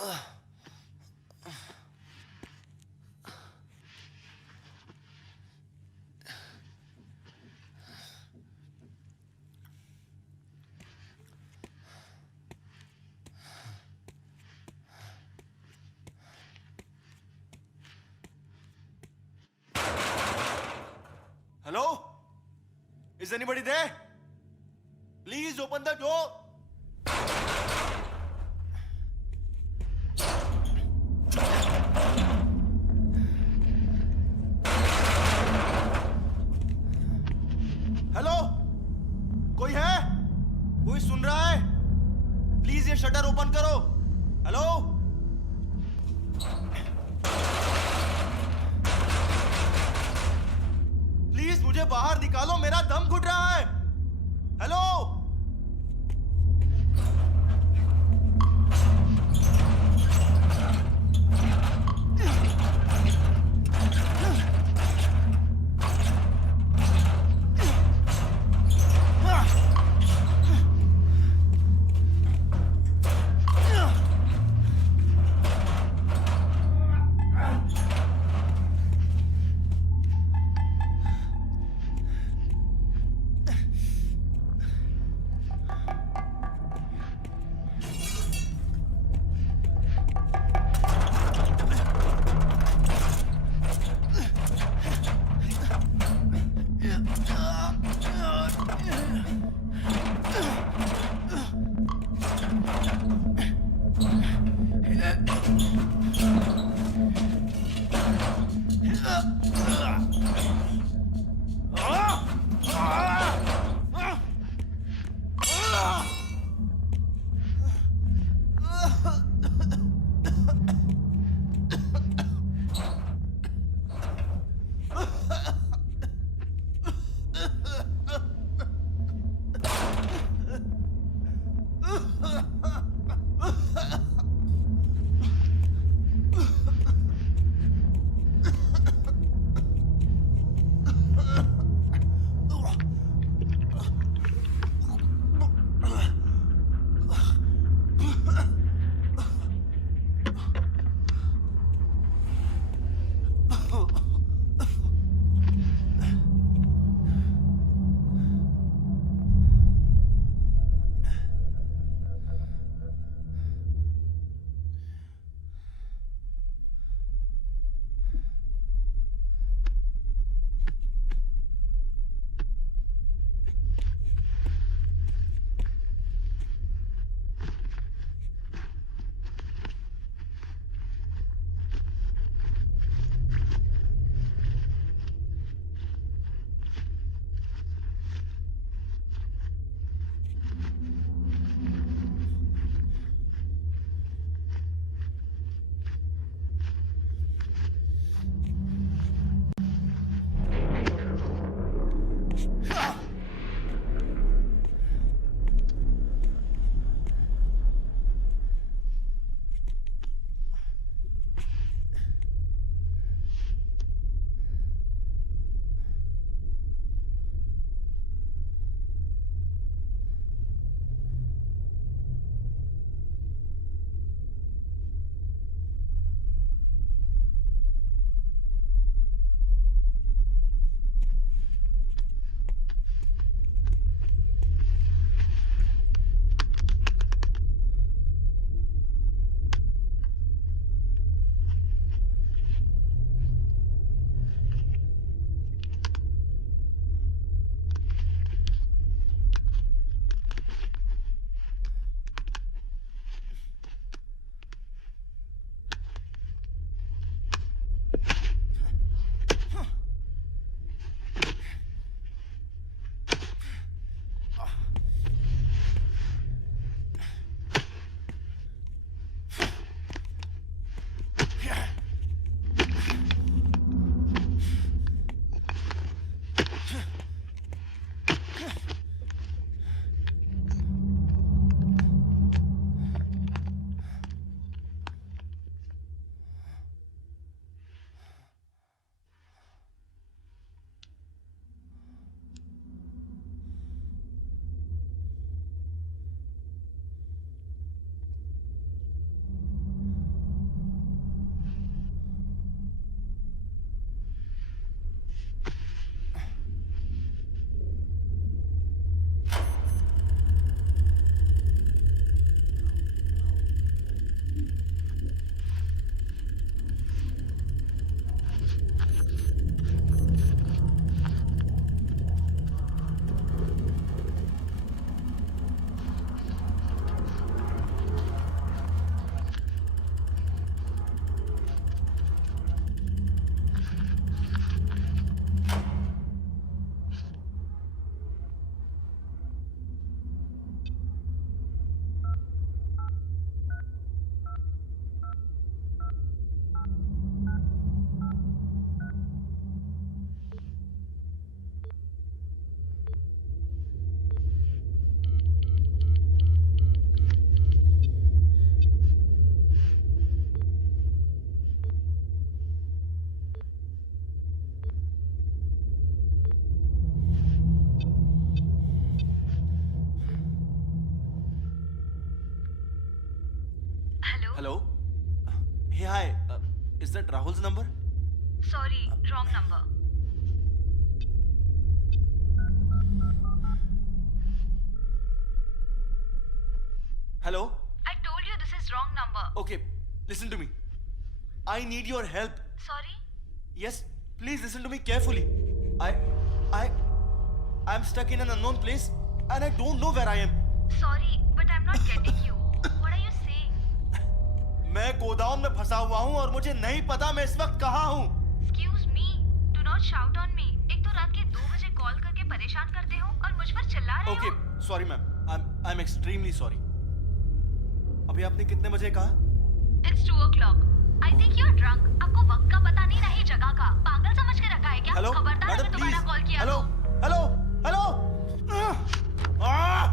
Hello? Is anybody there? Please open the door. Hello? कोई है? कोई सुन रहा है? प्लीज ये शटर ओपन करो. हेलो? प्लीज मुझे बाहर निकालो, मेरा दम घुट रहा है. Hello? Hey, hi. Is that Rahul's number? Sorry, wrong number. Hello? I told you this is wrong number. Okay, listen to me. I need your help. Sorry? Yes, please listen to me carefully. I, I, I'm stuck in an unknown place and I don't know where I am. Sorry, but I'm not getting you. What are you saying? मैं गोदाम में फंसा हुआ हूँ और मुझे नहीं पता मैं इस वक्त कहाँ हूँ. Excuse me. Do not shout on me. एक तो रात के 2 बजे कॉल करके परेशान करते हो और मुझ पर चिल्ला रहे Okay, हो। sorry ma'am. I'm extremely sorry. अभी आपने कितने बजे कहा? It's 2 o'clock. I think you're drunk. आपको वक्त का पता नहीं ना ही जगह का। पागल समझ के रखा है क्या? Hello, खबरदार madam, अगर दोबारा please. कॉल किया Hello, तो। hello, hello. Ah!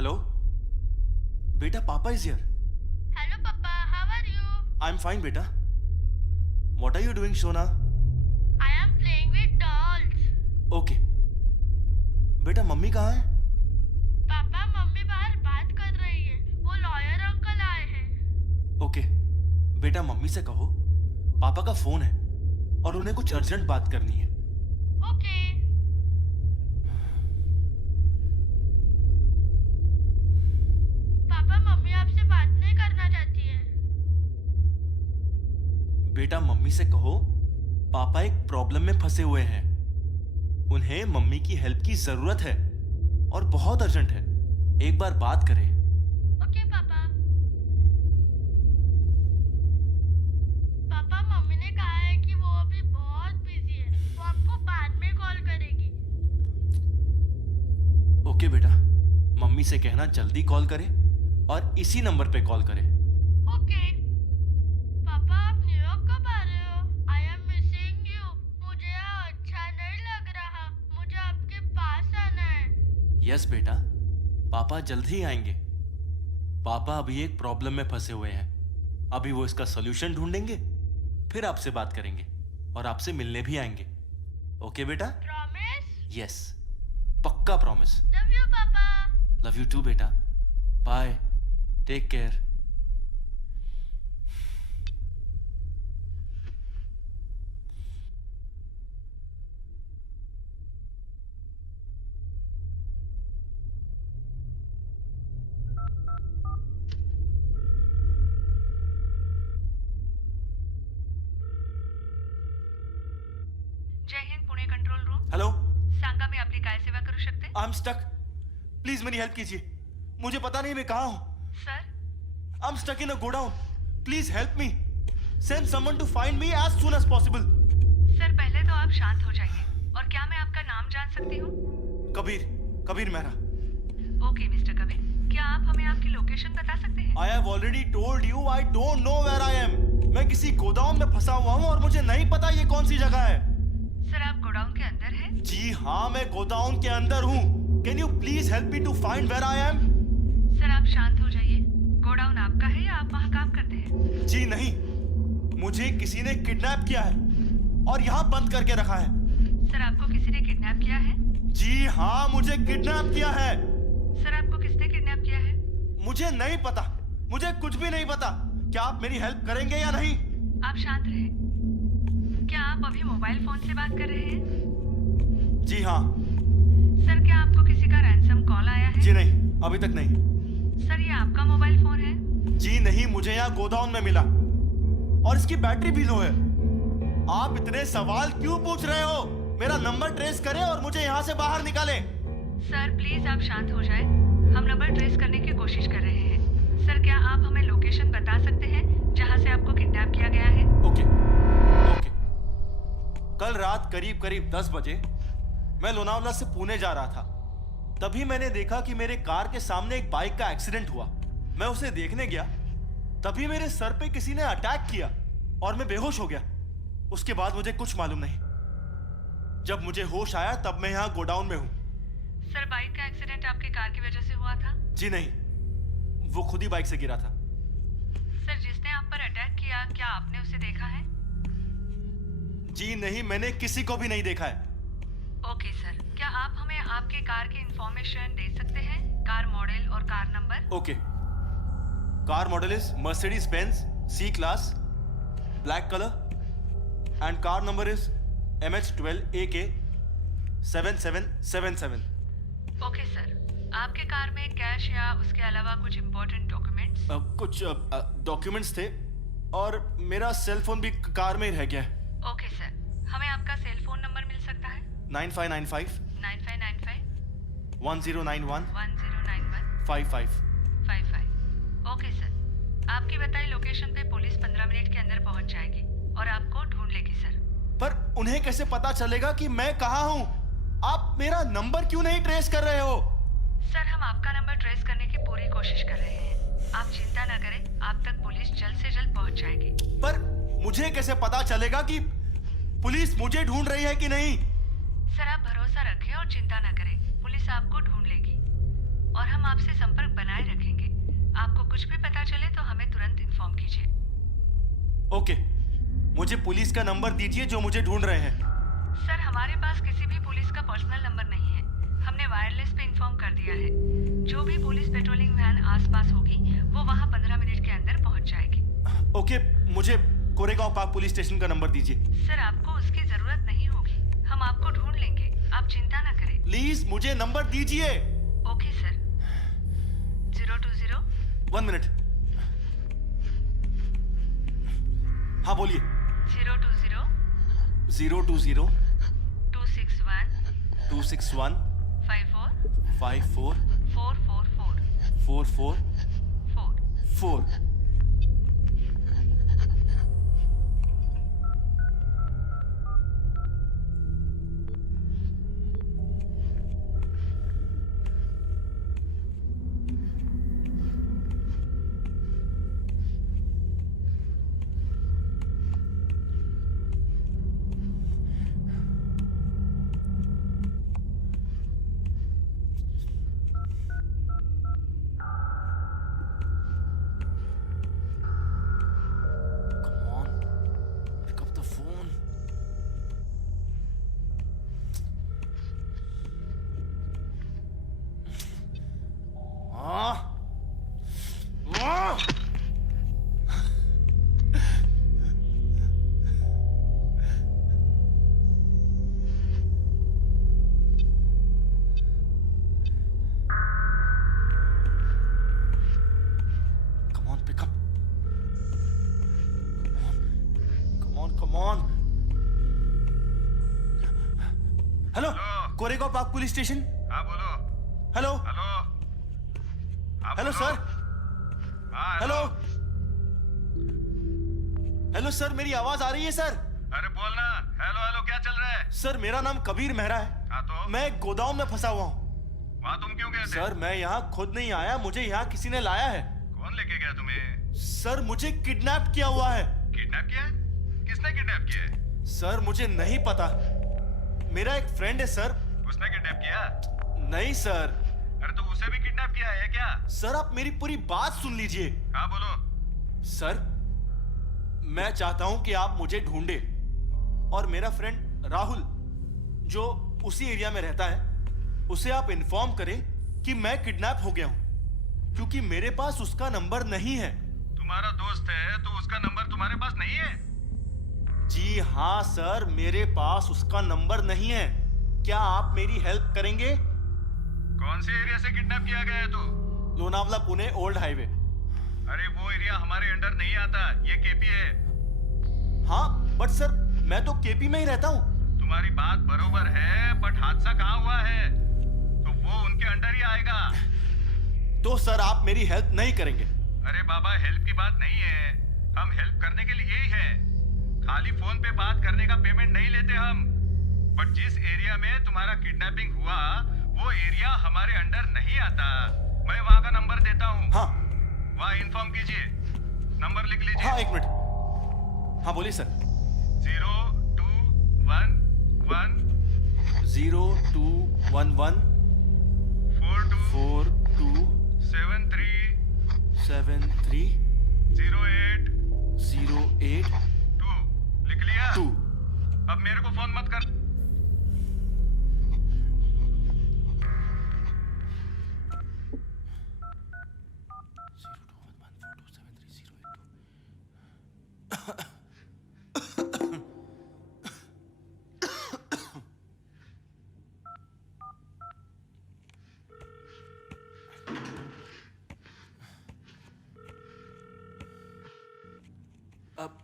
Hello? Beta, Papa is here. Hello, Papa. How are you? I'm fine, beta. What are you doing, Shona? I am playing with dolls. Okay. बेटा mummy कहाँ है? Papa mummy बाहर बात कर रही है। वो लॉयर अंकल आए हैं। ओके. बेटा मम्मी से कहो पापा का फोन है और उन्हें कुछ अर्जेंट बात करनी है. ओके। पापा मम्मी आपसे बात नहीं करना चाहती है। बेटा मम्मी से कहो पापा एक प्रॉब्लम में फंसे हुए हैं. उन्हें मम्मी की हेल्प की जरूरत है और बहुत अर्जेंट है. एक बार बात करें. ओके पापा. पापा मम्मी ने कहा है कि वो अभी बहुत बिजी है. वो आपको बाद में कॉल करेगी. ओके बेटा. मम्मी से कहना जल्दी कॉल करे और इसी नंबर पे कॉल करे. ओके. पापा आप न्यूयॉर्क कब आ रहे हो? I am missing you. मुझे यहाँ अच्छा नहीं लग रहा. मुझे आपके पास आना है. यस बेटा, पापा जल्द ही आएंगे. पापा अभी एक प्रॉब्लम में फंसे हुए हैं. अभी वो इसका सॉल्यूशन ढूंढेंगे, फिर आपसे बात करेंगे और आपसे मिलने भी आएंगे. ओके बेटा? प्रॉमिस? यस, पक्का प्रॉमिस. लव यू पापा. लव यू टू बेटा. Bye. Take care. Pune control room. Hello, सांगा मी आपली काय सेवा करू शकते? I am stuck. प्लीज मेरी हेल्प कीजिए. मुझे पता नहीं मैं कहाँ हूँ. Sir, I am stuck in a godown. Please help me. Send someone to find me as soon as possible. Sir पहले तो आप शांत हो जाइए. और क्या मैं आपका नाम जान सकती हूँ? कबीर, कबीर मेहरा. ओके मिस्टर कबीर, क्या आप हमें आपकी लोकेशन बता सकते हैं? I have already told you I don't know where I am. मैं किसी गोदाम में फंसा हुआ हूँ और मुझे नहीं पता ये कौन सी जगह है. सर आप गोडाउन के अंदर हैं? जी हाँ, मैं गोदाम के अंदर हूँ. Can you please help me to find where I am? Sir आप शांत हो जाइए. गोडाउन आपका है या आप वहाँ काम करते हैं? जी नहीं, मुझे किसी ने किडनैप किया है और यहाँ बंद करके रखा है. सर आपको किसी ने किडनैप किया है? जी हाँ, मुझे किडनैप किया है. सर आपको किसने किडनैप किया है? मुझे नहीं पता. मुझे कुछ भी नहीं पता. क्या आप मेरी हेल्प करेंगे या नहीं? आप शांत रहें. क्या आप अभी मोबाइल फोन से बात कर रहे हैं? जी हाँ. सर क्या आपको किसी का रैंसम कॉल आया है? जी नहीं, अभी तक नहीं. सर ये आपका मोबाइल फोन है? जी नहीं, मुझे यहाँ गोदाउन में मिला और इसकी बैटरी भी लो है. आप इतने सवाल क्यों पूछ रहे हो? मेरा नंबर ट्रेस करें और मुझे यहाँ से बाहर निकालें. सर प्लीज आप शांत हो जाएं. हम नंबर ट्रेस करने की कोशिश कर रहे हैं. सर क्या आप हमें लोकेशन बता सकते हैं जहाँ से आपको किडनैप किया गया है? ओके. कल रात करीब करीब 10 बजे मैं लोनावला से पुणे जा रहा था. तभी मैंने देखा कि मेरे कार के सामने एक बाइक का एक्सीडेंट हुआ. मैं उसे देखने गया, तभी मेरे सर पे किसी ने अटैक किया और मैं बेहोश हो गया. उसके बाद मुझे कुछ मालूम नहीं. जब मुझे होश आया तब मैं यहाँ गोडाउन में हूँ. सर बाइक का एक्सीडेंट आपके कार की वजह से हुआ था? जी नहीं, वो खुद ही बाइक से गिरा था. सर जिसने आप पर अटैक किया, क्या आपने उसे देखा है? जी नहीं, मैंने किसी को भी नहीं देखा है. ओके सर, क्या आप हमें आपके कार की इंफॉर्मेशन दे सकते हैं? कार मॉडल और car number? Okay. Car model is Mercedes Benz C class, black colour, and car number is MH12AK 7777. Okay sir, आपके कार में कैश या उसके अलावा कुछ इम्पोर्टेंट डॉक्यूमेंट्स? कुछ डॉक्यूमेंट्स थे और मेरा सेल फोन भी कार में ही रह गया है. ओके सर, हमें आपका सेल फोन नंबर मिल सकता है? 9595 9595 1091 1091 55. 55. ओके सर, आपकी बताई लोकेशन पे पुलिस 15 मिनट के अंदर पहुंच जाएगी और आपको ढूंढ लेगी सर. पर उन्हें कैसे पता चलेगा कि मैं कहाँ हूँ? आप मेरा नंबर क्यों नहीं ट्रेस कर रहे हो? सर हम आपका नंबर ट्रेस करने की पूरी कोशिश कर रहे हैं. आप चिंता न करें, आप तक पुलिस जल्द से जल्द पहुंच जाएगी. पर मुझे कैसे पता चलेगा कि पुलिस मुझे ढूंढ रही है कि नहीं? सर आप भरोसा रखें और चिंता न करें, पुलिस आपको ढूंढ लेगी और हम आपसे संपर्क बनाए रखेंगे. आपको कुछ भी पता चले तो हमें तुरंत इन्फॉर्म कीजिए. ओके, मुझे पुलिस का नंबर दीजिए जो मुझे ढूंढ रहे हैं. सर हमारे पास किसी भी पुलिस का पर्सनल नंबर नहीं है. हमने वायरलेस पे इन्फॉर्म कर दिया है. जो भी पुलिस पेट्रोलिंग वैन आसपास होगी वो वहाँ 15 मिनट के अंदर पहुँच जाएगी. ओके, मुझे कोरेगांव पार्क पुलिस स्टेशन का नंबर दीजिए. सर आपको उसकी जरूरत नहीं होगी, हम आपको ढूंढ लेंगे, आप चिंता न करें. प्लीज मुझे नंबर दीजिए. Okay sir. 020 1 मिनट. हाँ बोलिए. 020 020 261 261 54 54 444 44 4. 4. Hello, Koregaon park police station. हाँ बोलो। Hello hello. हाँ, हेलो बोलो। सर। हाँ हेलो हेलो सर, मेरी आवाज आ रही है सर? अरे बोलना। हेलो हेलो, क्या चल रहा है? सर मेरा नाम कबीर मेहरा है। हाँ तो मैं एक गोदाम में फंसा हुआ हूँ। वहाँ तुम क्यों गए थे? सर मैं यहाँ खुद नहीं आया, मुझे यहाँ किसी ने लाया है। कौन लेके गया तुम्हें? सर मुझे किडनैप किया हुआ है। किडनैप किया है? किसने किडनैप किया है? सर मुझे नहीं पता, मेरा एक फ्रेंड है सर। उसने किडनैप किया? नहीं सर। अरे तो उसे भी किडनैप किया है क्या? सर आप मेरी पूरी बात सुन लीजिए। हाँ बोलो। सर मैं चाहता हूं कि आप मुझे ढूंढे और मेरा फ्रेंड राहुल जो उसी एरिया में रहता है उसे आप इन्फॉर्म करें कि मैं किडनैप हो गया हूं, क्योंकि मेरे पास उसका नंबर नहीं है। तुम्हारा दोस्त है तो उसका नंबर तुम्हारे पास नहीं है? जी हाँ सर, मेरे पास उसका नंबर नहीं है। क्या आप मेरी हेल्प करेंगे? कौन से एरिया से किडनैप किया गया है तू? Lonavala Pune old highway. अरे वो एरिया हमारे अंडर नहीं आता, ये केपी है। हाँ बट सर मैं तो केपी में ही रहता हूँ। तुम्हारी बात बरोबर है, बट हादसा कहाँ हुआ है तो वो उनके अंडर ही आएगा। तो सर आप मेरी हेल्प नहीं करेंगे? अरे बाबा, हेल्प की बात नहीं है, हम हेल्प करने के लिए ही है। खाली फोन पे बात करने का पेमेंट नहीं लेते हम। बट जिस एरिया में तुम्हारा किडनैपिंग हुआ वो एरिया हमारे अंडर नहीं आता। मैं वहाँ का नंबर देता हूँ। हाँ वहाँ इन्फॉर्म कीजिए। नंबर लिख लीजिए। हाँ, एक मिनट। हाँ बोलिए सर। 0211 0211 42 42 73 73 08 08 2 लिख लिया? 2। अब मेरे को फोन मत कर।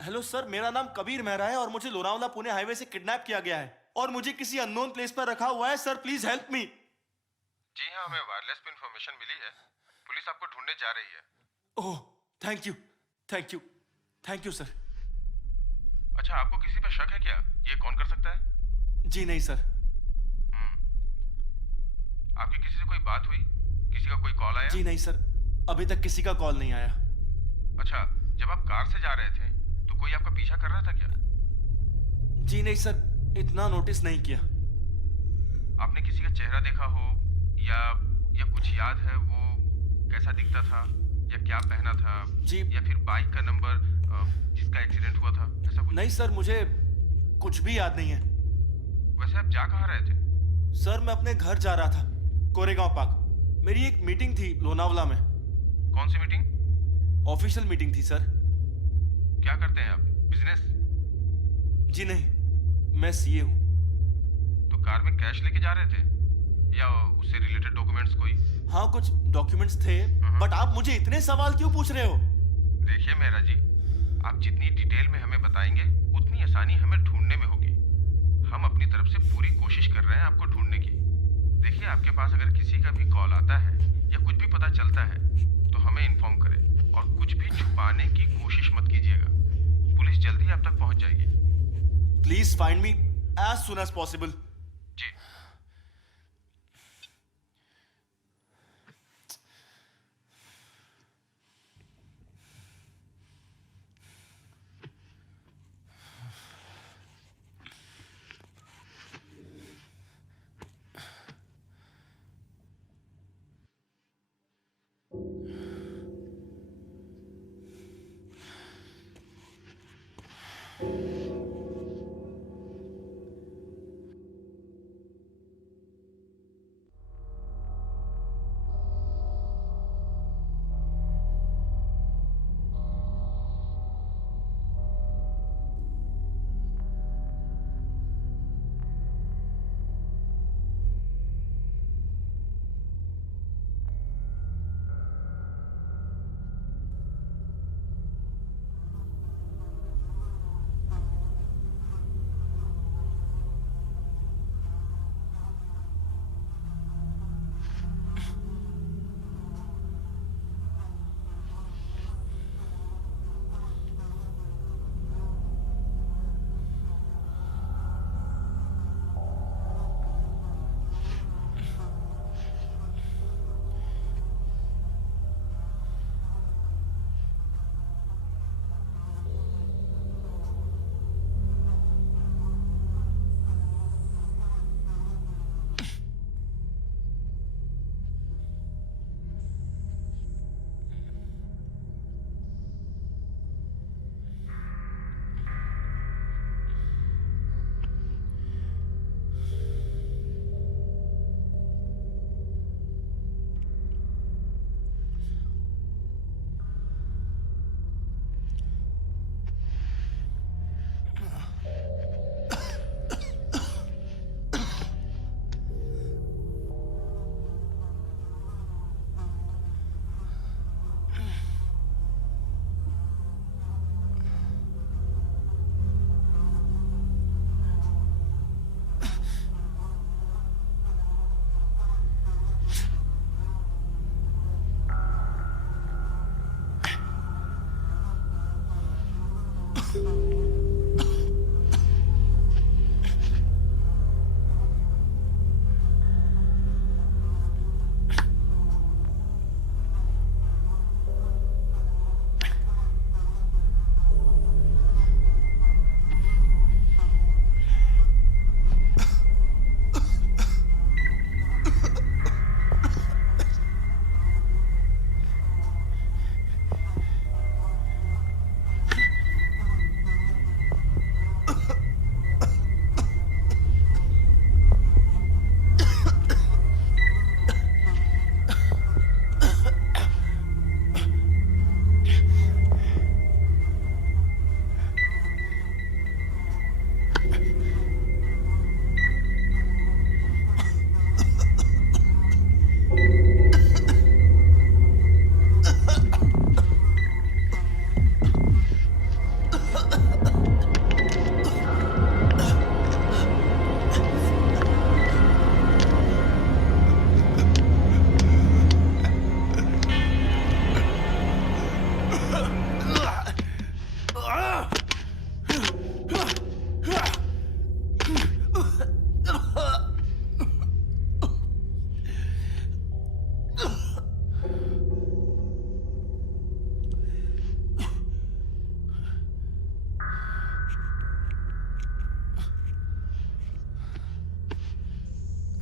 हेलो सर, मेरा नाम कबीर मेहरा है और मुझे लोनावला पुणे हाईवे से किडनैप किया गया है और मुझे किसी अननोन प्लेस पर रखा हुआ है। Sir please help me. जी हाँ, हमें वायरलेस पे इंफॉर्मेशन मिली है। पुलिस आपको ढूंढने जा रही है। Oh thank you thank you thank you sir. अच्छा, आपको किसी पर शक है क्या? ये कौन कर सकता है? जी नहीं सर। आपकी किसी से कोई बात हुई? किसी का कोई कॉल आया? जी नहीं सर, अभी तक किसी का कॉल नहीं आया। अच्छा, जब आप कार से जा रहे थे तो कोई आपका पीछा कर रहा था क्या? जी नहीं सर, इतना नोटिस नहीं किया। आपने किसी का चेहरा देखा हो या कुछ याद है वो कैसा दिखता था या क्या पहना था? जी। या फिर बाइक का नंबर जिसका एक्सीडेंट हुआ था, ऐसा कुछ? नहीं सर, मुझे कुछ भी याद नहीं है। वैसे आप जा कहाँ रहे थे? सर मैं अपने घर जा रहा था, कोरेगांव पार्क। मेरी एक मीटिंग थी लोनावला में। कौन सी मीटिंग? ऑफिशियल मीटिंग थी सर। क्या करते हैं आप? बिजनेस? जी नहीं, मैं सीए हूँ। तो कार में कैश लेके जा रहे थे या उससे रिलेटेड डॉक्यूमेंट्स कोई? हाँ कुछ डॉक्यूमेंट्स थे, बट आप मुझे इतने सवाल क्यों पूछ रहे हो? देखिए मेहरा जी, आप जितनी डिटेल में हमें बताएंगे उतनी आसानी हमें ढूंढने में होगी। हम अपनी तरफ से पूरी कोशिश कर रहे हैं आपको ढूंढने की। देखिए, आपके पास अगर किसी का भी कॉल आता है या कुछ भी पता चलता है तो हमें इन्फॉर्म करें और कुछ भी छुपाने की कोशिश मत कीजिएगा। पुलिस जल्दी आप तक पहुंच जाएगी। Please find me as soon as possible. जी।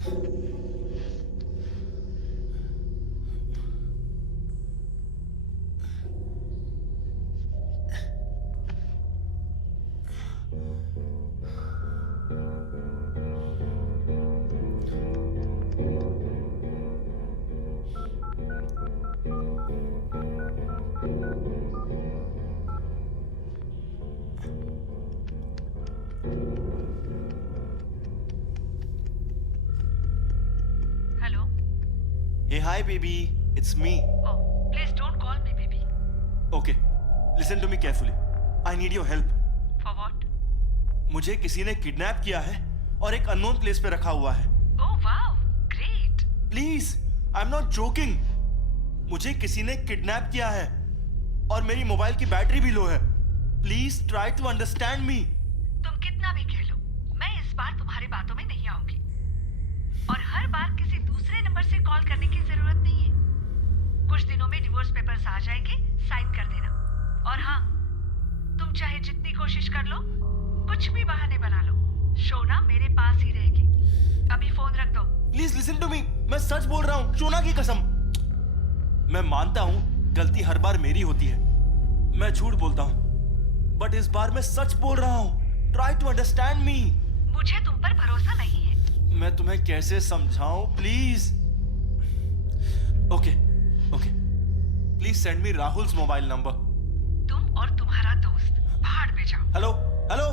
Hello. Hey, hi, baby. It's me. Oh, please don't call me baby. Okay, listen to me carefully. I need your help. For what? मुझे किसी ने kidnap किया है और एक unknown place पे रखा हुआ है। Oh wow, great. Please, I am not joking. मुझे किसी ने किडनैप किया है और मेरी मोबाइल की बैटरी भी लो है। Please try to understand me. तुम कितना भी कह लो, मैं इस बार तुम्हारी बातों में नहीं आऊंगी। और हर बार किसी दूसरे नंबर से कॉल करने की जरूरत नहीं है। कुछ दिनों में डिवोर्स पेपर्स आ जाएंगे, साइन कर देना। और हाँ, तुम चाहे जितनी कोशिश कर लो, कुछ भी बहाने बना लो, शोना मेरे पास ही रहेगी। अभी फोन रख दो। प्लीज लिसन टू मी, मैं सच बोल रहा हूँ, शोना की कसम। मैं मानता हूँ गलती हर बार मेरी होती है, मैं झूठ बोलता हूँ, बट इस बार मैं सच बोल रहा हूँ। Try to understand me. मुझे तुम पर भरोसा नहीं है। मैं तुम्हें कैसे समझाऊं, please. Okay okay, please send me Rahul's mobile number. तुम और तुम्हारा दोस्त पहाड़ पे जाओ। Hello hello.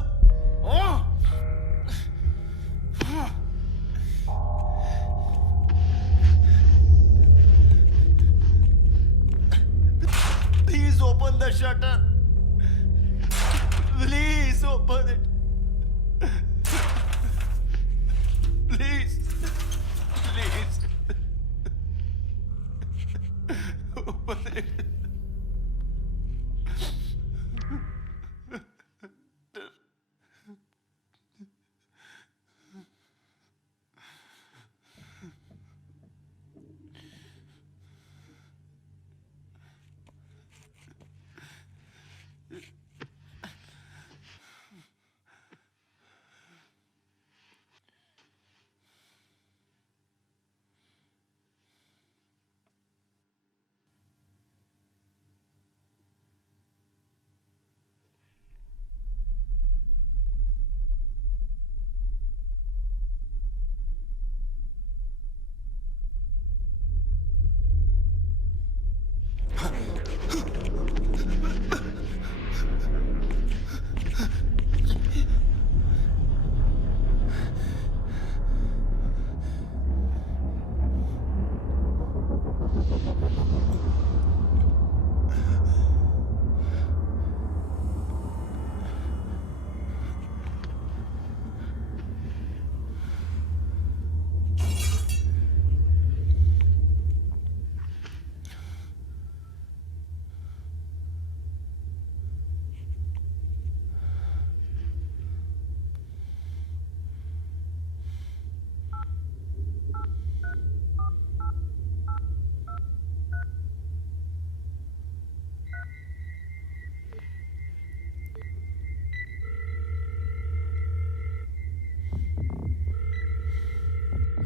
Please open the shutter. Please open it. Please please open it.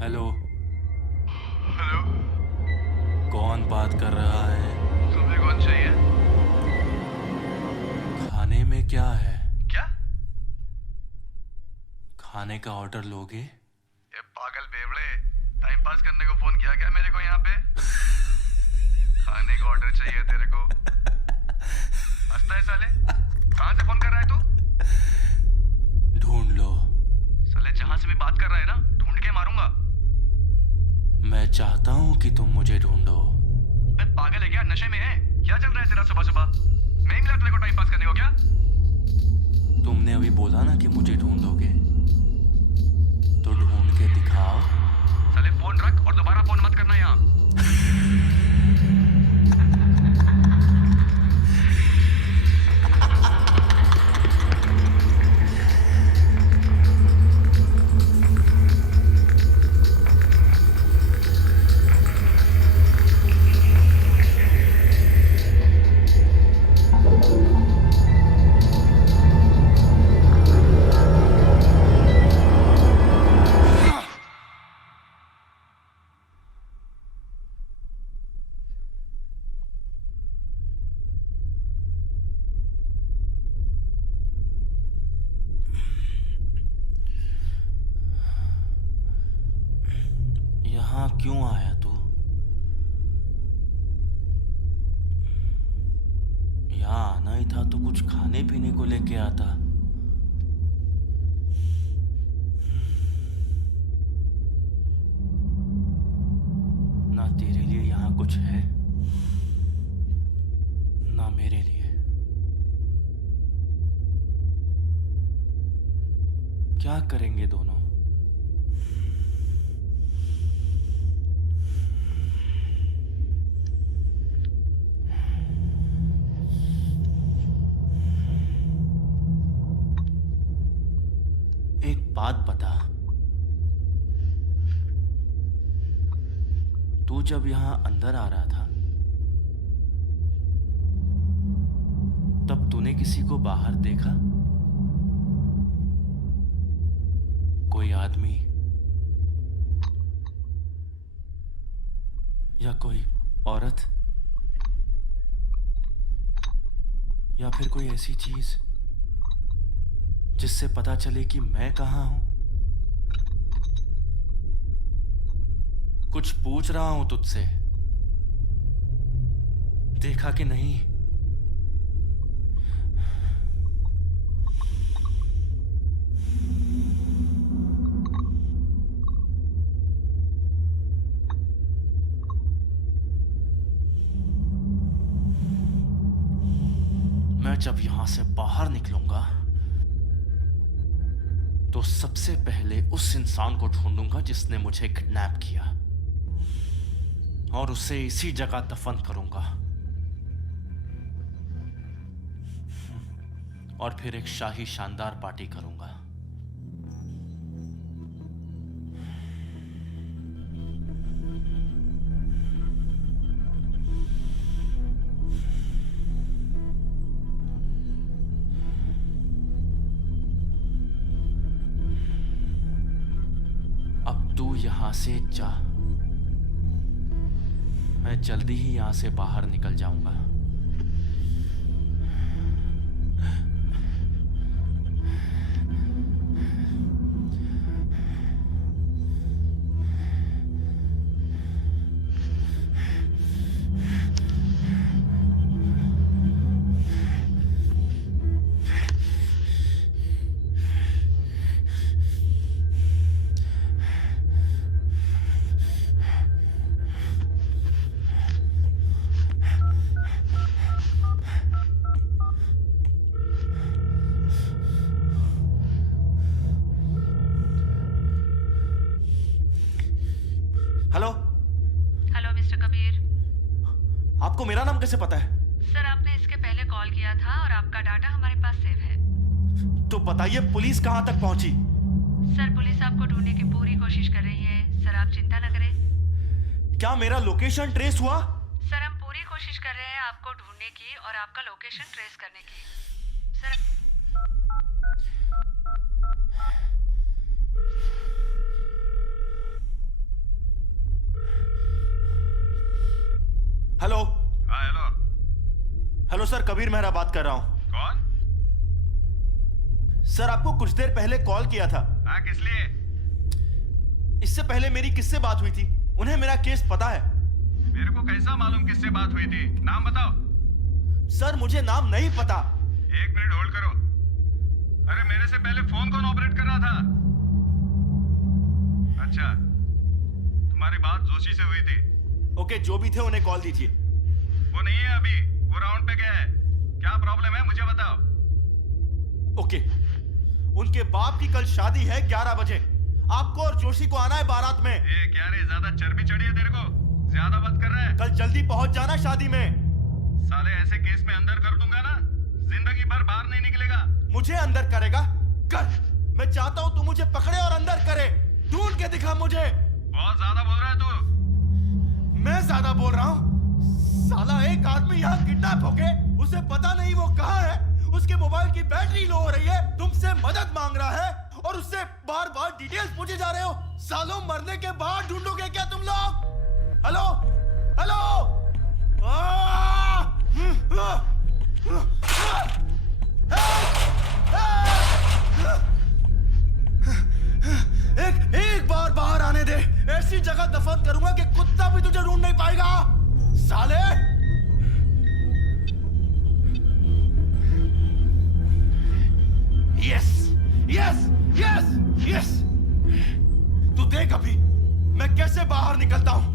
Hello hello, कौन बात कर रहा है? तुम्हें कौन चाहिए? खाने में क्या है? क्या? खाने का ऑर्डर लोगे? ये पागल बेवड़े, टाइम पास करने को फोन किया क्या मेरे को यहाँ पे? खाने का ऑर्डर चाहिए तेरे को? हंसता है साले? कहाँ से फोन कर रहा है तू? ढूंढ लो। साले जहाँ से भी बात कर रहा है ना, ढूंढ के मारूंगा। मैं चाहता हूँ कि तुम मुझे ढूंढो। मैं पागल है क्या? नशे में है क्या? चल रहा है तेरा सुबह सुबह? मैं ही मिला तेरे को टाइम पास करने को क्या? तुमने अभी बोला ना कि मुझे ढूंढोगे, तो ढूंढ के दिखाओ। साले फोन रख और दोबारा फोन मत करना यहाँ। यहाँ क्यों आया तू? यहाँ आना ही था तो कुछ खाने पीने को लेके आता। ना तेरे लिए यहाँ कुछ है, ना मेरे लिए। क्या करेंगे दोनों? एक बात बता, तू जब यहां अंदर आ रहा था तब तूने किसी को बाहर देखा? कोई आदमी या कोई औरत या फिर कोई ऐसी चीज जिससे पता चले कि मैं कहां हूं? कुछ पूछ रहा हूं तुझसे, देखा कि नहीं? मैं जब यहां से बाहर निकलूंगा तो सबसे पहले उस इंसान को ढूंढूंगा जिसने मुझे किडनैप किया और उसे इसी जगह दफन करूंगा और फिर एक शाही शानदार पार्टी करूंगा। यहां से जा, मैं जल्दी ही यहां से बाहर निकल जाऊंगा। आपको मेरा नाम कैसे पता है? सर, आपने इसके पहले कॉल किया था और आपका डाटा हमारे पास सेव है। तो बताइए पुलिस कहां तक पहुंची? सर, पुलिस आपको ढूंढने की पूरी कोशिश कर रही है। सर, आप चिंता न करें। क्या मेरा लोकेशन ट्रेस हुआ? सर, हम पूरी कोशिश कर रहे हैं आपको ढूंढने की और आपका लोकेशन ट्रेस करने की। Sir, hello. हाँ, hello. Hello sir, Kabir Mehra बात कर रहा हूं। कौन? सर, आपको कुछ देर पहले कॉल किया था। हाँ, किस लिए? इससे पहले मेरी किससे बात हुई थी? उन्हें मेरा केस पता है। मेरे को कैसा मालूम किससे बात हुई थी? नाम बताओ। सर, मुझे नाम नहीं पता। 1 मिनट होल्ड करो। अरे, मेरे से पहले फोन कौन ऑपरेट कर रहा था? अच्छा, तुम्हारी बात जोशी से हुई थी। ओके, जो भी थे उन्हें कॉल दीजिए। वो नहीं है अभी, वो राउंड पे गया है। क्या प्रॉब्लम है मुझे बताओ। ओके, उनके बाप की कल शादी है 11 बजे। आपको और जोशी को आना है बारात में। क्या रे, ज्यादा चर्बी चढ़ी है तेरे को? ज्यादा बात कर रहा है। कल जल्दी पहुंच जाना शादी में। साले, ऐसे केस में अंदर कर दूंगा ना, जिंदगी भर बाहर नहीं निकलेगा। मुझे अंदर करेगा? कर। मैं चाहता हूं तू मुझे पकड़े और अंदर करे। ढूंढ के दिखा मुझे। बहुत ज्यादा बोल रहा है तू। मैं ज्यादा बोल रहा हूं? साला, एक आदमी यहाँ किडनैप हो गए, उसे पता नहीं वो कहाँ है, उसके मोबाइल की बैटरी लो हो रही है, तुमसे मदद मांग रहा है और उससे बार बार डिटेल्स पूछे जा रहे हो। सालों, मरने के बाद ढूंढोगे क्या तुम लोग? Hello hello. एक बार बाहर आने दे। ऐसी ऐसी जगह दफन करूंगा कि कुत्ता भी तुझे ढूंढ नहीं पाएगा साले। यस यस यस यस, तू देख अभी मैं कैसे बाहर निकलता हूं।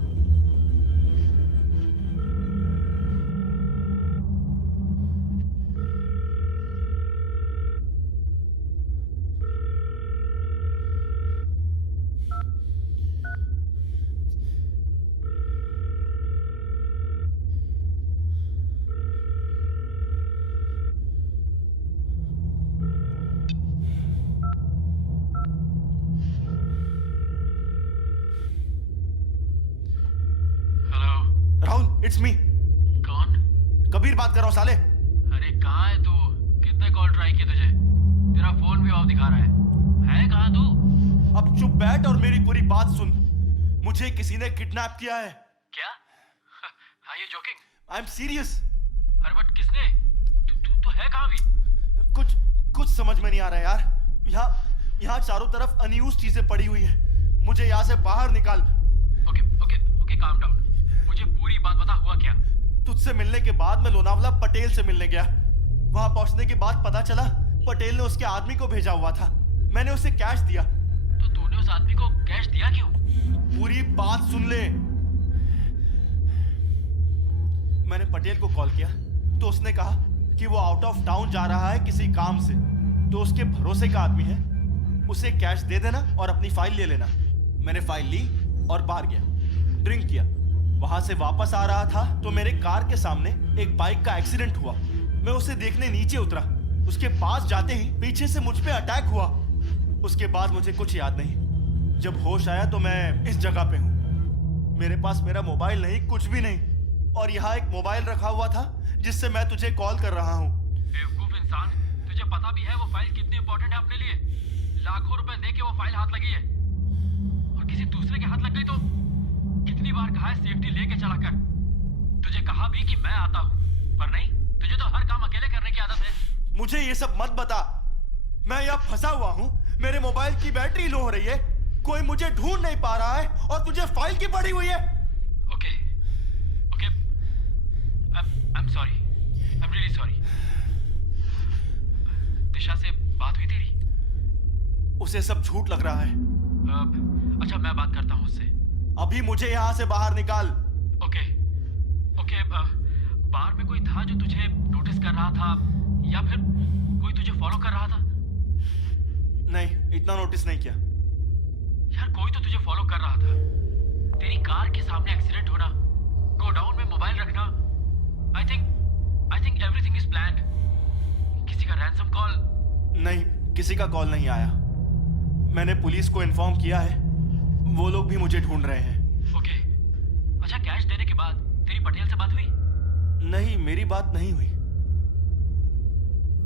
It's me. कौन? कबीर बात कर रहा हूं साले। अरे कहाँ है तू? कितने कॉल ट्राई किए तुझे, तेरा फोन भी ऑफ दिखा रहा है कहाँ तू? अब चुप बैठ और मेरी पूरी बात सुन। मुझे किसी ने किडनैप किया है। क्या? Are you joking? I am serious. अरे बट किसने? तू है कहाँ भी? कुछ समझ में नहीं आ रहा है यार। यहाँ चारों तरफ अनयूज चीजें पड़ी हुई है। मुझे यहाँ से बाहर निकाल। Okay calm down. मुझे पूरी बात बता, हुआ क्या? तुझसे मिलने के बाद मैं लोनावला पटेल से मिलने गया। वहां पहुंचने के बाद पता चला पटेल ने उसके आदमी को भेजा हुआ था। मैंने उसे कैश दिया। तो तूने उस आदमी को कैश दिया क्यों? पूरी बात सुन ले। मैंने पटेल को कॉल किया तो उसने कहा कि वो आउट ऑफ टाउन जा रहा है किसी काम से, तो उसके भरोसे का आदमी है, उसे कैश दे देना और अपनी फाइल ले लेना। मैंने फाइल ली और बाहर गया, ड्रिंक किया। वहां से वापस आ रहा था तो मेरे कार के सामने एक बाइक का एक्सीडेंट हुआ। मैं उसे देखने नीचे उतरा। उसके पास जाते ही पीछे से मुझ पे अटैक हुआ। उसके बाद मुझे कुछ याद नहीं। जब होश आया तो मैं इस जगह पे हूँ। मेरे पास मेरा मोबाइल नहीं, कुछ भी नहीं, और यहाँ एक मोबाइल रखा हुआ था जिससे मैं तुझे कॉल कर रहा हूँ। बेवकूफ इंसान, तुझे पता भी है वो फाइल कितनी इंपॉर्टेंट है अपने लिए। लाखों रुपए दे के वो फाइल हाथ लगी है, और किसी दूसरे के हाथ लग गई तो कितनी बार कहा है सेफ्टी लेके चला कर। तुझे कहा भी कि मैं आता हूँ, पर नहीं, तुझे तो हर काम अकेले करने की आदत है। मुझे ये सब मत बता। मैं यहाँ फंसा हुआ हूँ, मेरे मोबाइल की बैटरी लो हो रही है, कोई मुझे ढूंढ नहीं पा रहा है, और तुझे फाइल की पड़ी हुई है। Okay I'm sorry, I'm really sorry। दिशा से बात हुई तेरी? उसे सब झूठ लग रहा है। अच्छा मैं बात करता हूँ उससे। अभी मुझे यहाँ से बाहर निकाल। ओके बार में कोई था जो तुझे नोटिस कर रहा था, या फिर कोई तुझे फॉलो कर रहा था? नहीं, इतना नोटिस नहीं किया। यार कोई तो तुझे फॉलो कर रहा था। तेरी कार के सामने एक्सीडेंट होना, गोडाउन में मोबाइल रखना, I think everything is planned। किसी का रैंसम कॉल? नहीं, किसी का कॉल नहीं आया। मैंने पुलिस को इन्फॉर्म किया है, वो लोग भी मुझे ढूंढ रहे हैं। ओके अच्छा कैश देने के बाद तेरी पटेल से बात हुई? नहीं, मेरी बात नहीं हुई।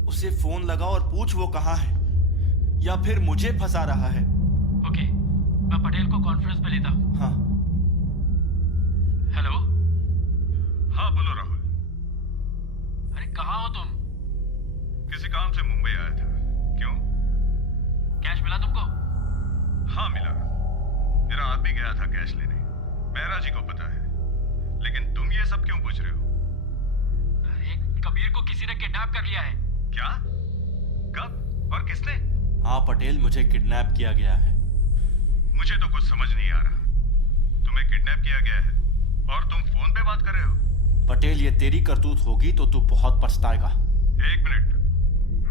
उसे फोन लगा और पूछ वो कहाँ है, या फिर मुझे फंसा रहा है। ओके मैं पटेल को कॉन्फ्रेंस पे लेता हूँ। हाँ हेलो। हाँ बोलो राहुल। अरे कहाँ हो तुम? किसी काम से मुंबई आया था। क्यों? कैश मिला तुमको? हाँ मिला। मेरा आदमी गया था कैश लेने, मेहरा जी को पता है। लेकिन तुम ये सब क्यों पूछ रहे हो? अरे कबीर को किसी ने किडनैप कर लिया है। क्या? कब और किसने? हाँ पटेल, मुझे किडनैप किया गया है। मुझे तो कुछ समझ नहीं आ रहा। तुम्हें किडनैप किया गया है और तुम फोन पे बात कर रहे हो? पटेल, ये तेरी करतूत होगी तो तू बहुत पछताएगा। एक मिनट,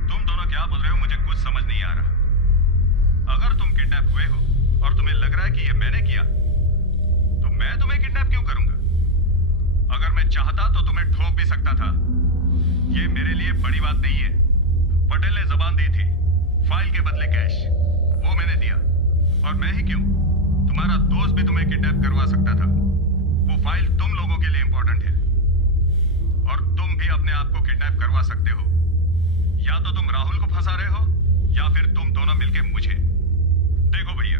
तुम दोनों क्या बोल रहे हो? मुझे कुछ समझ नहीं आ रहा। अगर तुम किडनैप हुए हो और तुम्हें लग रहा है कि ये मैंने किया, तो मैं तुम्हें किडनैप क्यों करूंगा? अगर मैं चाहता तो तुम्हें ठोक भी सकता था। ये मेरे लिए बड़ी बात नहीं है। पटेल ने जबान दी थी, फाइल के बदले कैश, वो मैंने दिया। और मैं ही क्यों, तुम्हारा दोस्त भी तुम्हें किडनैप करवा सकता था। वो फाइल तुम लोगों के लिए इंपॉर्टेंट है, और तुम भी अपने आप को किडनैप करवा सकते हो। या तो तुम राहुल को फंसा रहे हो, या फिर तुम दोनों मिलके मुझे। देखो भैया,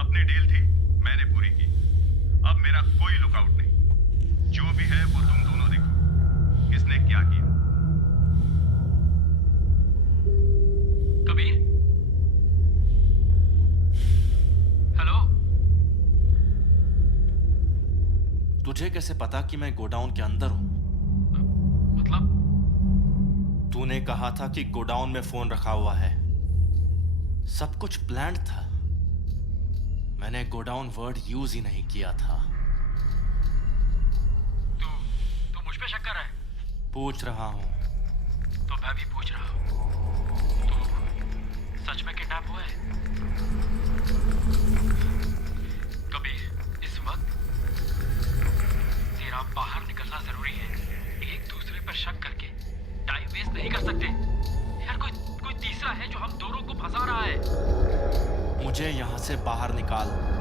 अपनी डील थी, मैंने पूरी की। अब मेरा कोई लुकआउट नहीं। जो भी है वो तुम दोनों देखो, किसने क्या किया। कबीर हेलो। तुझे कैसे पता कि मैं गोडाउन के अंदर हूं? मतलब? तूने कहा था कि गोडाउन में फोन रखा हुआ है। सब कुछ प्लान्ड था। मैंने गोडाउन वर्ड यूज ही नहीं किया था। तू मुझ पे शक कर रहा है? पूछ रहा हूं। तो मैं भी पूछ रहा हूँ, तू सच में किडनैप हुआ है? कबीर, इस वक्त तेरा बाहर निकलना जरूरी है। एक दूसरे पर शक करके टाइम वेस्ट नहीं कर सकते यार। कोई तीसरा है जो हम दोनों को फंसा रहा है। मुझे यहां से बाहर निकाल।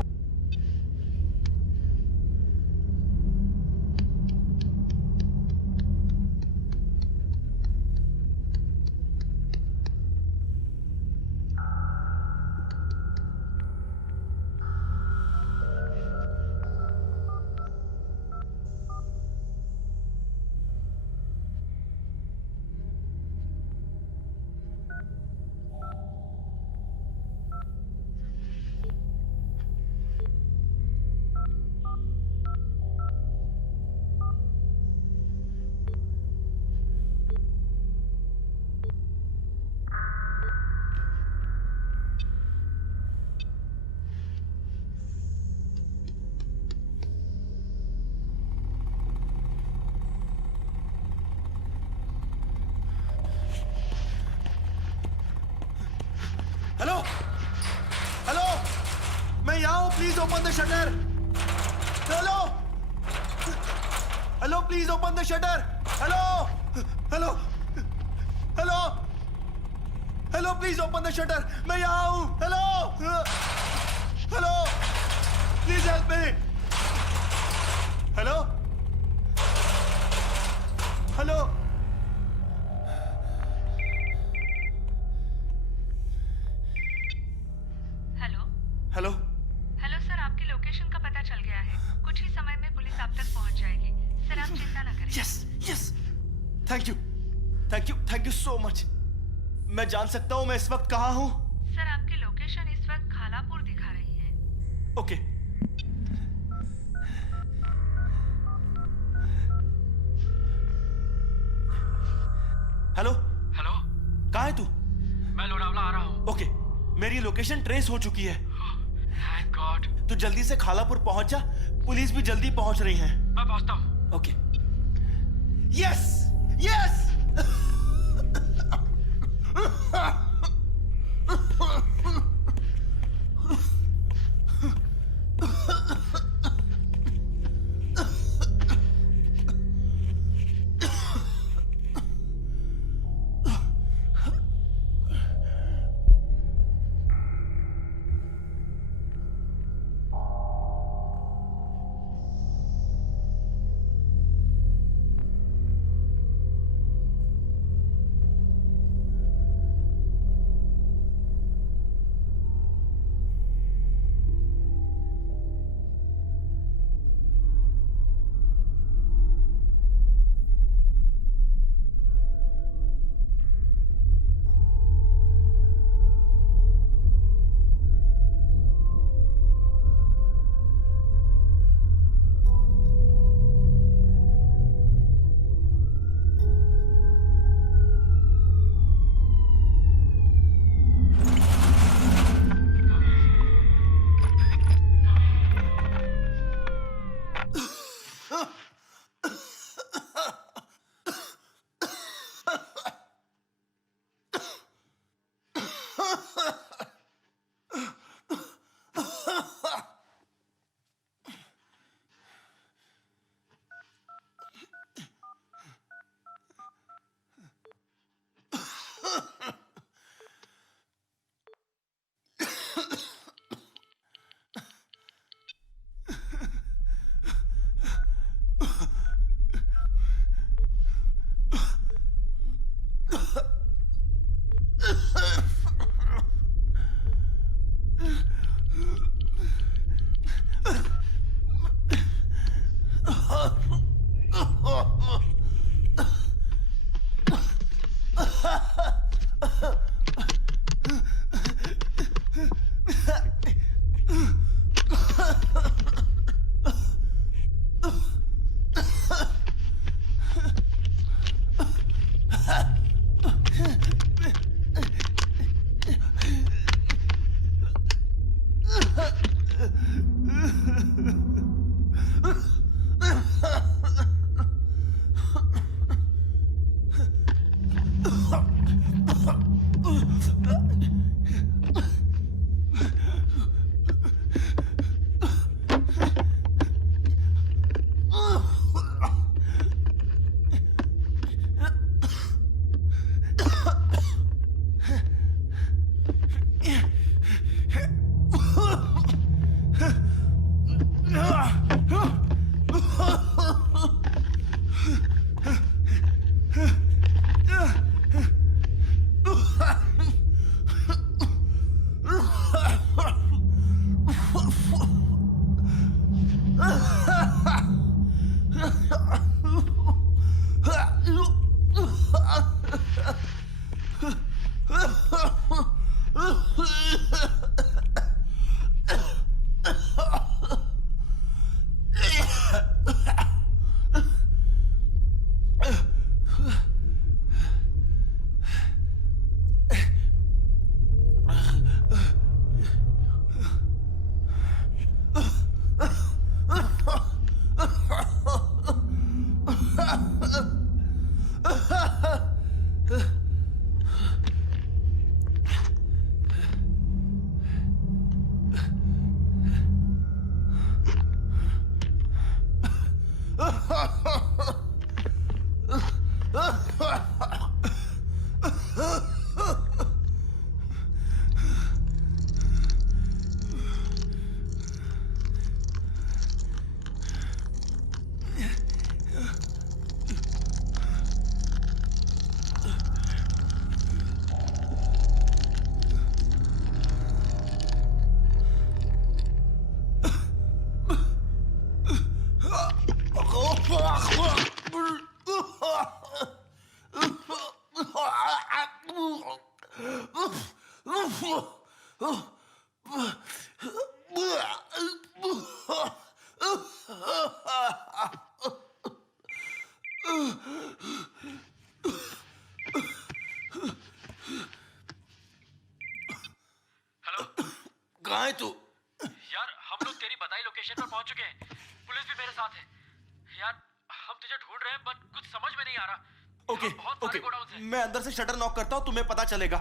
हेलो, हेलो, मैं यहां हूं। Please open the shutter. Hello, hello, please open the shutter. Hello, hello, hello, hello, please open the shutter. मैं यहां हूं। Hello, hello, please help me. Hello, hello, hello hello. Hello sir, आपकी location का पता चल गया है। कुछ ही समय में पुलिस आप तक पहुंच जाएगी। सर आप चिंता न करें। Yes, yes, thank you, thank you, thank you so much. मैं जान सकता हूं मैं इस वक्त कहां हूं? सर आपकी लोकेशन इस वक्त खालापुर दिखा रही है। ओके। हेलो, हेलो, कहां है तू? मैं लोनावला आ रहा हूँ। ओके, मेरी लोकेशन ट्रेस हो चुकी है। Thank God. तू जल्दी से खालापुर पहुंच जा। पुलिस भी जल्दी पहुंच रही है। मैं पहुंचता हूँ। ओके। Yes, yes. कहाँ है तू? यार हम लोग तेरी बताई लोकेशन पर पहुंच चुके हैं। पुलिस भी मेरे साथ है। यार हम तुझे ढूंढ रहे हैं बट कुछ समझ में नहीं आ रहा। ओके बहुत सारे गोडाउन्स हैं। मैं अंदर से शटर नॉक करता हूँ, तुम्हें पता चलेगा।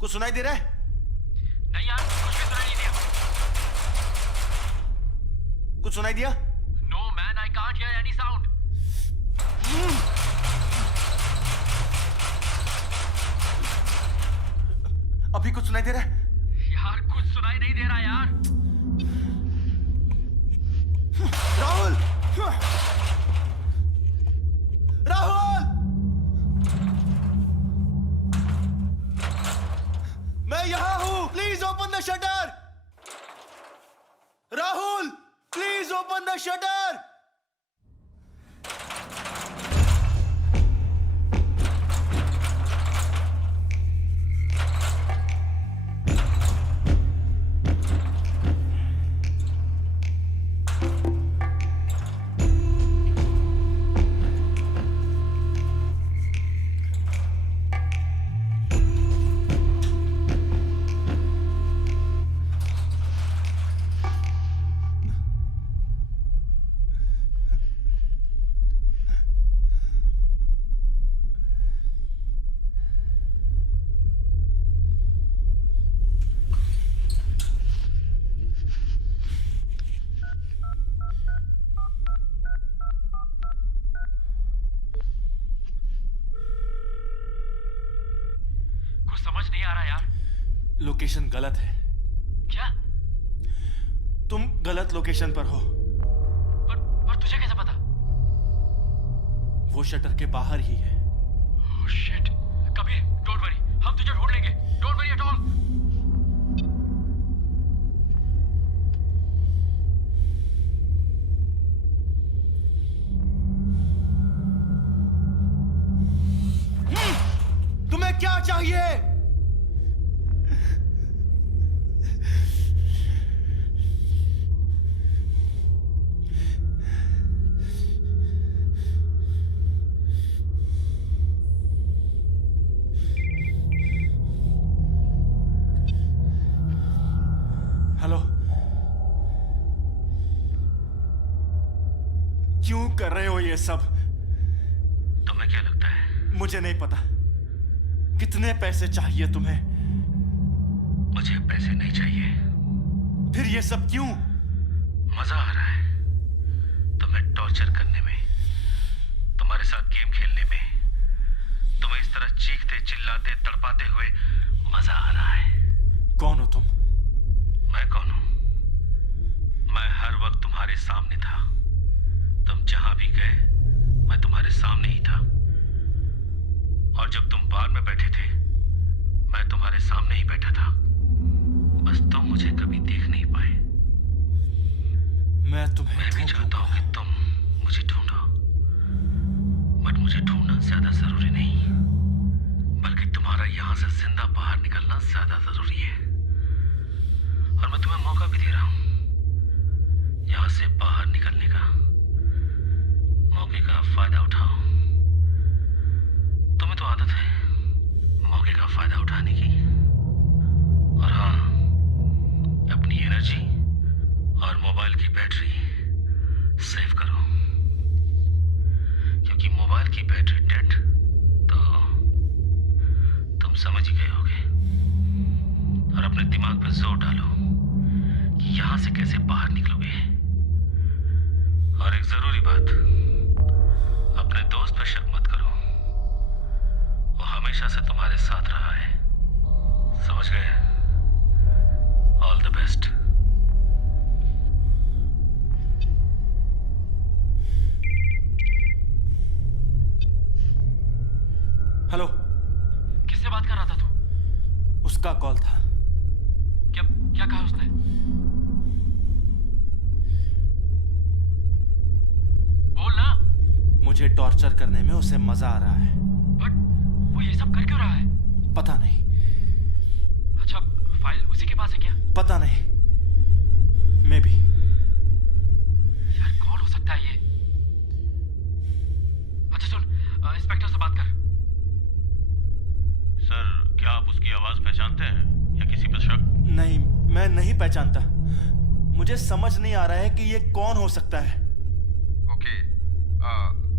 कुछ सुनाई दे रहा है? नहीं यार, कुछ भी सुनाई नहीं दिया। कुछ सुनाई दिया? No man, I can't hear any sound. अभी कुछ सुनाई दे रहा है? यार कुछ सुनाई नहीं दे रहा यार। राहुल! राहुल! मैं यहां हूं, please open the shutter. Rahul, please open the shutter. समझ नहीं आ रहा यार। लोकेशन गलत है। क्या? तुम गलत लोकेशन पर हो। पर तुझे कैसे पता? वो शटर के बाहर ही है। Oh shit. Kabir, don't worry, हम तुझे ढूंढ लेंगे। Don't worry at all. तुम्हें क्या चाहिए? कर रहे हो ये सब? तुम्हें क्या लगता है? मुझे नहीं पता। कितने पैसे चाहिए तुम्हें? मुझे पैसे नहीं चाहिए। फिर ये सब क्यों? मजा आ रहा है तुम्हें टॉर्चर करने में, तुम्हारे साथ गेम खेलने में, तुम्हें इस तरह चीखते चिल्लाते तड़पाते हुए मजा आ रहा है। कौन हो तुम? मैं कौन हूं? मैं हर वक्त तुम्हारे सामने था। तुम जहां भी गए मैं तुम्हारे सामने ही था, और जब तुम बार में बैठे थे मैं तुम्हारे सामने ही बैठा था, बस तुम मुझे कभी देख नहीं पाए। मैं तुम्हें मैं भी चाहता हूं कि तुम मुझे ढूंढो, बट मुझे ढूंढना ज्यादा जरूरी नहीं, बल्कि तुम्हारा यहां से जिंदा बाहर निकलना ज्यादा जरूरी है। और मैं तुम्हें मौका भी दे रहा हूं यहां से बाहर निकलने का। मौके का फायदा उठाओ। तुम्हें तो आदत है मौके का फायदा उठाने की। और हाँ, अपनी एनर्जी और मोबाइल की बैटरी सेव करो, क्योंकि मोबाइल की बैटरी डेड तो तुम समझ ही गए होगे। और अपने दिमाग पर जोर डालो कि यहां से कैसे बाहर निकलोगे। और एक जरूरी बात, अपने दोस्त पर शक मत करो, वो हमेशा से तुम्हारे साथ रहा है। समझ गए? All the best. हेलो। किससे बात कर रहा था तू? उसका कॉल था। क्या क्या कहा उसने? बोल ना। मुझे टॉर्चर करने में उसे मजा आ रहा है। बट वो ये सब कर क्यों रहा है? पता नहीं। अच्छा, फाइल उसी के पास है क्या? पता नहीं। मैं भी। यार कौन हो सकता है ये? अच्छा सुन, इंस्पेक्टर से बात कर। सर, क्या आप उसकी आवाज पहचानते हैं या किसी पर शक? नहीं, मैं नहीं पहचानता। मुझे समझ नहीं आ रहा है कि ये कौन हो सकता है। ओके,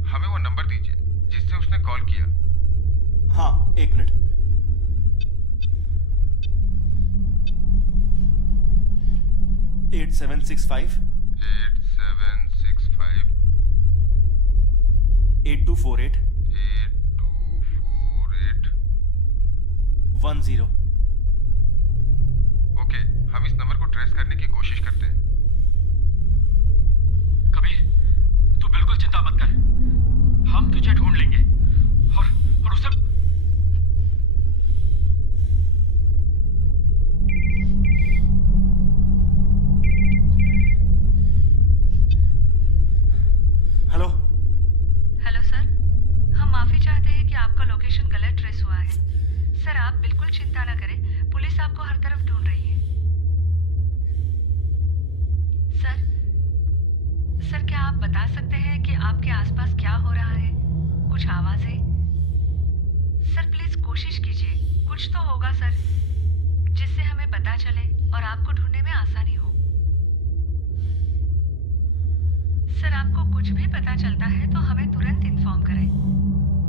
हमें वो नंबर दीजिए जिससे उसने कॉल किया। हाँ, एक मिनट। एट 765 8248 10। ओके, हम इस नंबर को ट्रेस करने की कोशिश करते हैं। कबीर, तू बिल्कुल चिंता मत कर, हम तुझे ढूंढ लेंगे। और उसे हेलो। हेलो सर, हम माफी चाहते हैं कि आपका लोकेशन गलत ट्रेस हुआ है। सर आप बिल्कुल चिंता ना करें, पुलिस आपको हर तरफ ढूंढ रही है। सर क्या आप बता सकते हैं कि आपके आसपास क्या हो रहा है? कुछ आवाजें? सर प्लीज कोशिश कीजिए, कुछ तो होगा सर, जिससे हमें पता चले और आपको ढूंढने में आसानी हो। सर आपको कुछ भी पता चलता है तो हमें तुरंत इन्फॉर्म करें,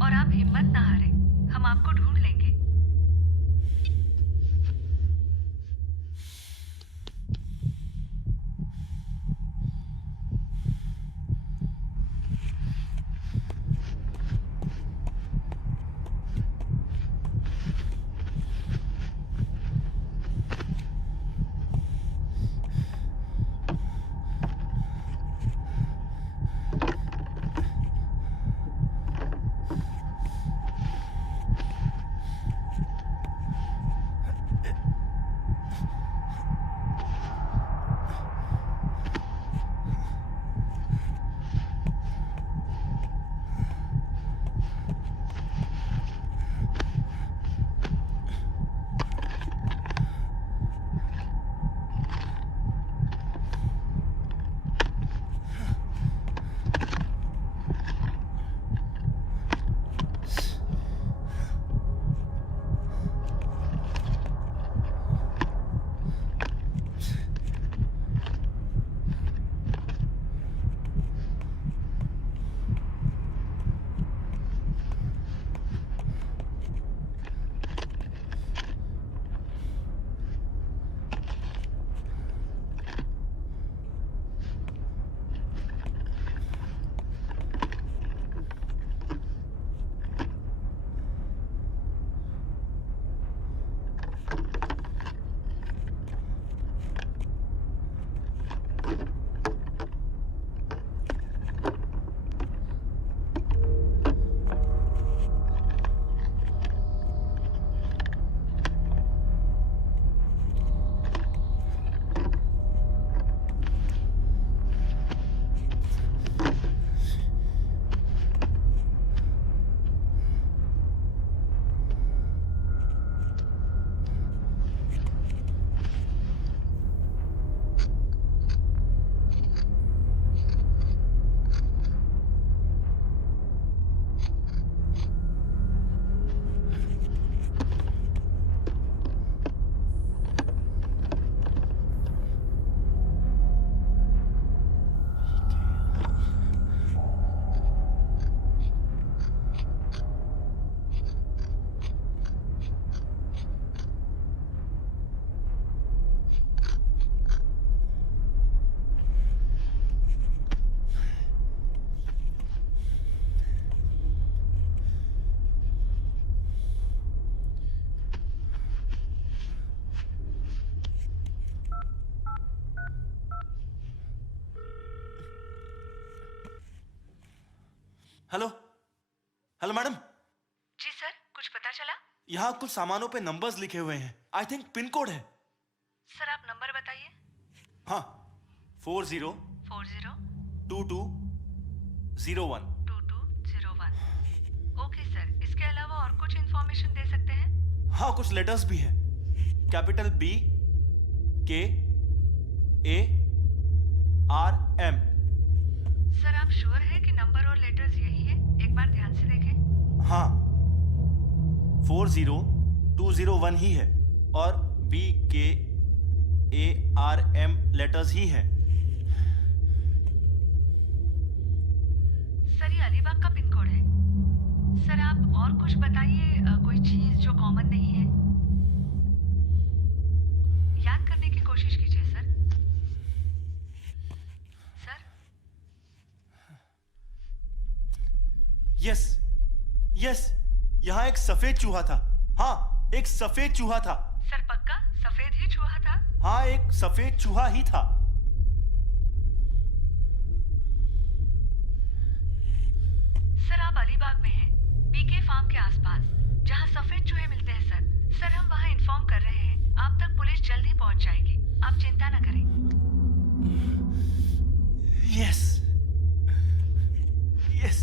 और आप हिम्मत ना हारें, हम आपको ढूंढ लेंगे। हेलो हेलो मैडम, जी सर, कुछ पता चला? यहाँ कुछ सामानों पे नंबर्स लिखे हुए हैं। आई थिंक पिन कोड है। सर आप नंबर बताइए। हाँ, 402201। 2201। ओके सर, इसके अलावा और कुछ इन्फॉर्मेशन दे सकते हैं? हाँ, कुछ लेटर्स भी हैं। Capital B K A R M। Sir आप श्योर है कि नंबर और लेटर्स यही है? एक बार ध्यान से देखें। हाँ, 40201 ही है और B K A R M letters ही हैं। सर ये अलीबाग का पिन कोड है। सर आप और कुछ बताइए, कोई चीज जो कॉमन नहीं है। याद करने की कोशिश कीजिए सर। सर यस यस, यहाँ एक सफेद चूहा था। हाँ, एक सफेद चूहा था। सर पक्का सफेद ही चूहा था? हाँ, एक सफेद चूहा ही था। सर आप अलीबाग में हैं, बीके फार्म के आसपास, जहाँ सफेद चूहे मिलते हैं सर। सर हम वहाँ इन्फॉर्म कर रहे हैं, आप तक पुलिस जल्दी पहुँच जाएगी, आप चिंता न करें। Yes yes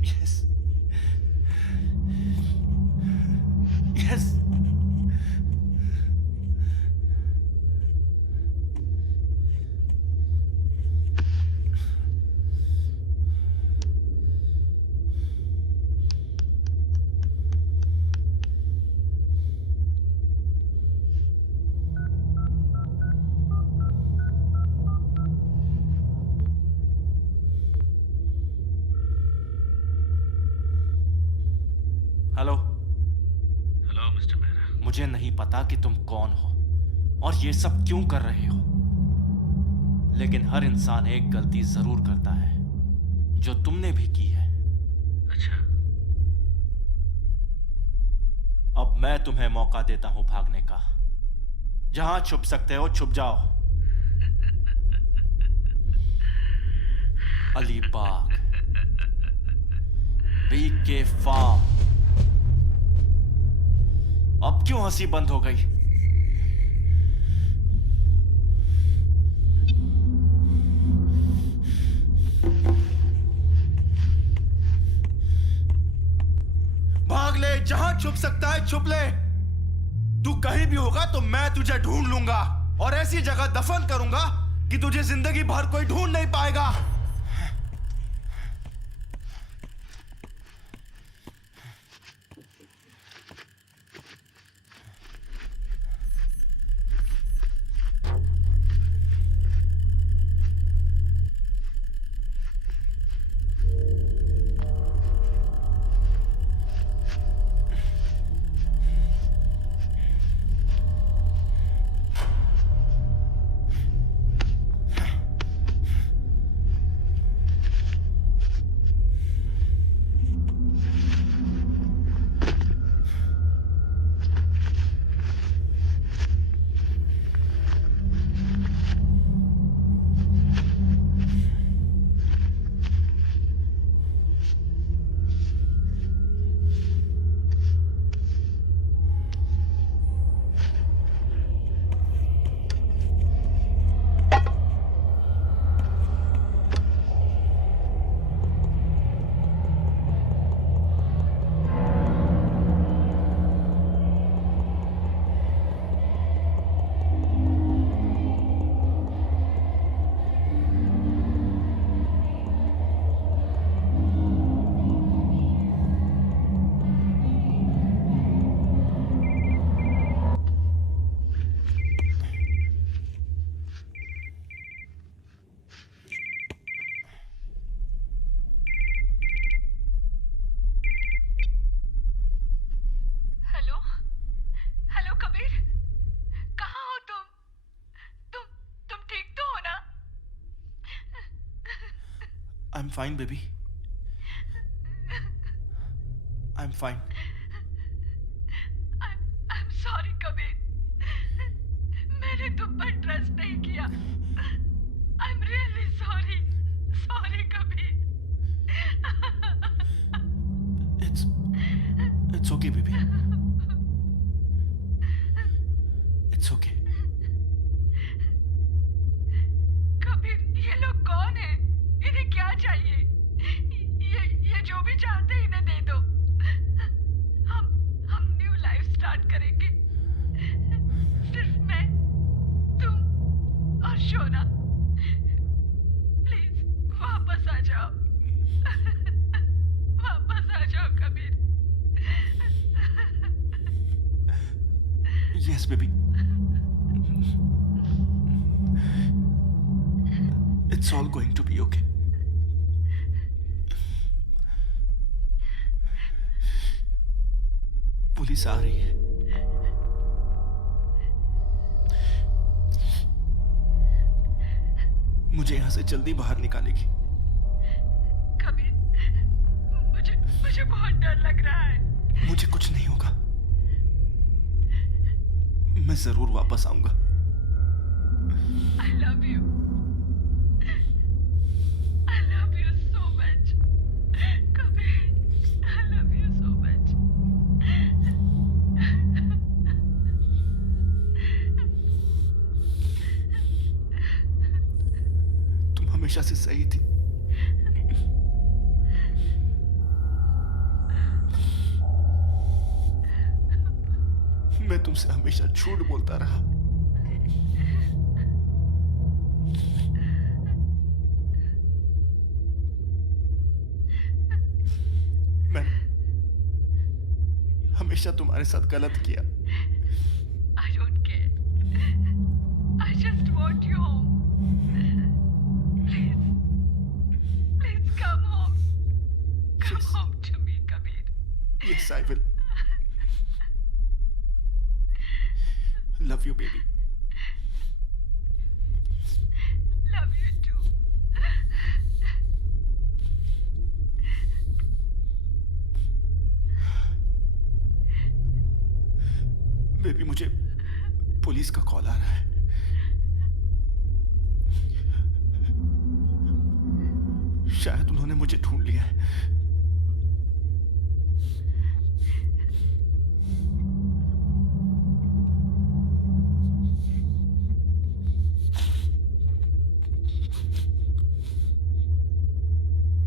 yes yes. Hello hello mister Mehra. मुझे नहीं पता कि तुम कौन हो और ये सब क्यों कर रहे हो, लेकिन हर इंसान एक गलती जरूर करता है, जो तुमने भी की है। अच्छा, अब मैं तुम्हें मौका देता हूं भागने का। जहां छुप सकते हो छुप जाओ। Alibag, BK farm. अब क्यों हंसी बंद हो गई? भाग ले, जहां छुप सकता है छुप ले। तू कहीं भी होगा तो मैं तुझे ढूंढ लूंगा और ऐसी जगह दफन करूंगा कि तुझे जिंदगी भर कोई ढूंढ नहीं पाएगा। I'm fine, baby. I'm fine. I'm sorry, Kabir. मैंने तुम पर ट्रस्ट नहीं किया. I'm really sorry. Sorry, Kabir. It's okay, baby. It's okay. Kabir, ये लोग कौन है? इन्हें क्या चाहिए? ये जो भी चाहते हैं इन्हें दे दो। हम न्यू लाइफ स्टार्ट करेंगे। सिर्फ मैं, तुम और शोना। प्लीज वापस आ जाओ। वापस आ जाओ Kabir. Yes, baby. It's all going to be okay. Police आ रही है। मुझे यहां से जल्दी बाहर निकालेगी। कबीर, मुझे बहुत डर लग रहा है। मुझे कुछ नहीं होगा। मैं जरूर वापस आऊंगा। I love you. I love you so much. Kabir, I love you so much. तुम हमेशा से सही थी। मैं तुमसे हमेशा झूठ बोलता रहा। मैं हमेशा तुम्हारे साथ गलत किया। I don't care. I just want you home. Please come home. Come Yes. home to me, Kabir. Yes, I will. Love you, baby. Love you too. Baby, मुझे पुलिस का कॉल आ रहा है। शायद उन्होंने मुझे ढूंढ लिया है।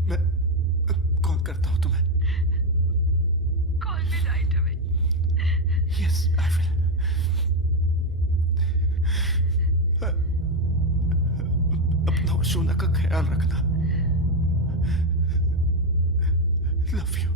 मैं कॉल करता हूं तुम्हें। Call me right away. Yes, I will. अपना और शोना का ख्याल रखना। Love you.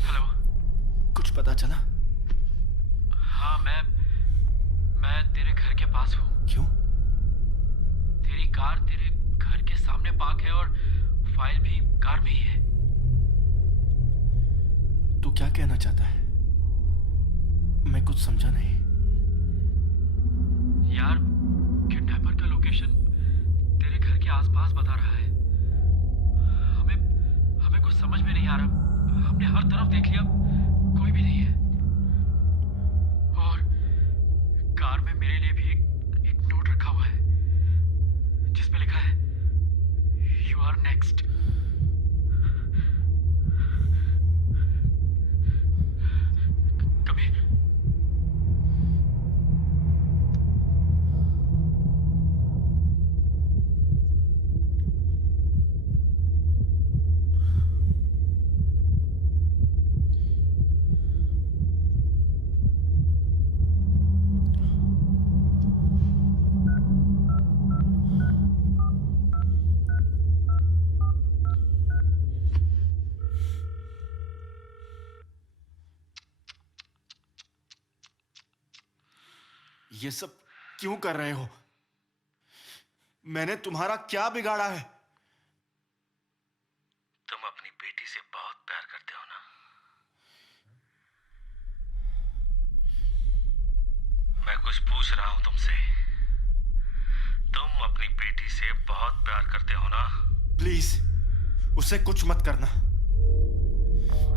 हेलो। कुछ पता चला? हाँ, मैं तेरे घर के पास हूँ। क्यों? तेरी कार तेरे घर के सामने पार्क है और फाइल भी कार में ही है। तू क्या कहना चाहता है? मैं कुछ समझा नहीं। यार, किडनैपर का लोकेशन तेरे घर के आसपास बता रहा है। हमें कुछ समझ में नहीं आ रहा। हमने हर तरफ देख लिया, कोई भी नहीं है। और कार में मेरे लिए भी एक नोट रखा हुआ है जिस पे लिखा है, "You are next." कबीर, ये सब क्यों कर रहे हो? मैंने तुम्हारा क्या बिगाड़ा है? तुम अपनी बेटी से बहुत प्यार करते हो ना? मैं कुछ पूछ रहा हूं तुमसे। तुम अपनी बेटी से बहुत प्यार करते हो ना? प्लीज उसे कुछ मत करना।